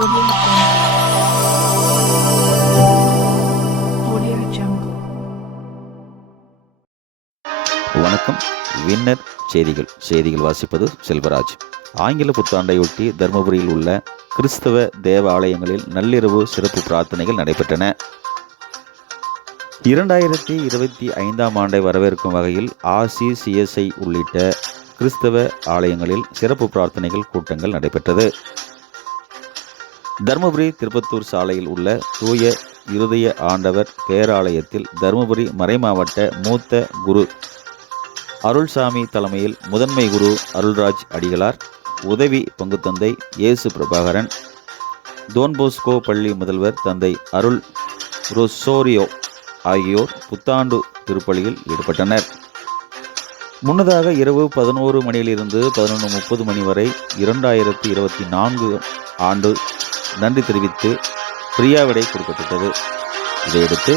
Audio Jungle. வணக்கம். Winner செய்திகள் வாசிப்பது செல்வராஜ். ஆங்கில புத்தாண்டையொட்டி தருமபுரியில் உள்ள கிறிஸ்தவ தேவாலயங்களில் நள்ளிரவு சிறப்பு பிரார்த்தனைகள் நடைபெற்றன. 2025ஆம் ஆண்டை வரவேற்கும் வகையில் RCCSI உள்ளிட்ட கிறிஸ்தவ ஆலயங்களில் சிறப்பு பிரார்த்தனைகள் கூட்டங்கள் நடைபெற்றது. தருமபுரி திருப்பத்தூர் சாலையில் உள்ள தூய இருதய ஆண்டவர் பேராலயத்தில் தருமபுரி மறைமாவட்ட மூத்த குரு அருள்சாமி தலைமையில் முதன்மை குரு அருள்ராஜ் அடிகளார், உதவி பங்குத்தந்தை இயேசு பிரபாகரன், டோன்போஸ்கோ பள்ளி முதல்வர் தந்தை அருள் ரொசோரியோ ஆகியோர் புத்தாண்டு திருப்பலியில் ஈடுபட்டனர். முன்னதாக இரவு 11 மணியிலிருந்து 11:30 மணி வரை 2024 ஆண்டு நன்றி தெரிவித்து பிரியாவிடை கொடுக்கப்பட்டது. இதையடுத்து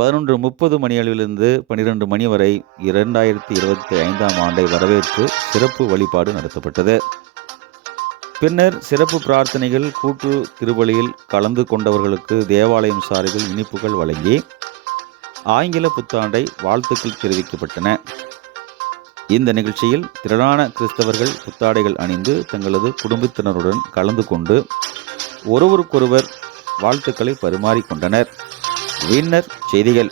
11:30 மணியிலிருந்து 12 மணி வரை 2025ஆம் ஆண்டை வரவேற்று சிறப்பு வழிபாடு நடத்தப்பட்டது. பின்னர் சிறப்பு பிரார்த்தனைகள், கூட்டு திருப்பலியில் கலந்து கொண்டவர்களுக்கு தேவாலயம் சார்பில் இனிப்புகள் வழங்கி ஆங்கில புத்தாண்டை வாழ்த்துக்கள் தெரிவிக்கப்பட்டன. இந்த நிகழ்ச்சியில் திரளான கிறிஸ்தவர்கள் புத்தாடைகள் அணிந்து தங்களது குடும்பத்தினருடன் கலந்து கொண்டு ஒருவருக்கொருவர் வாழ்த்துக்களை பரிமாறிக்கொண்டனர். வின்னர் செய்திகள்.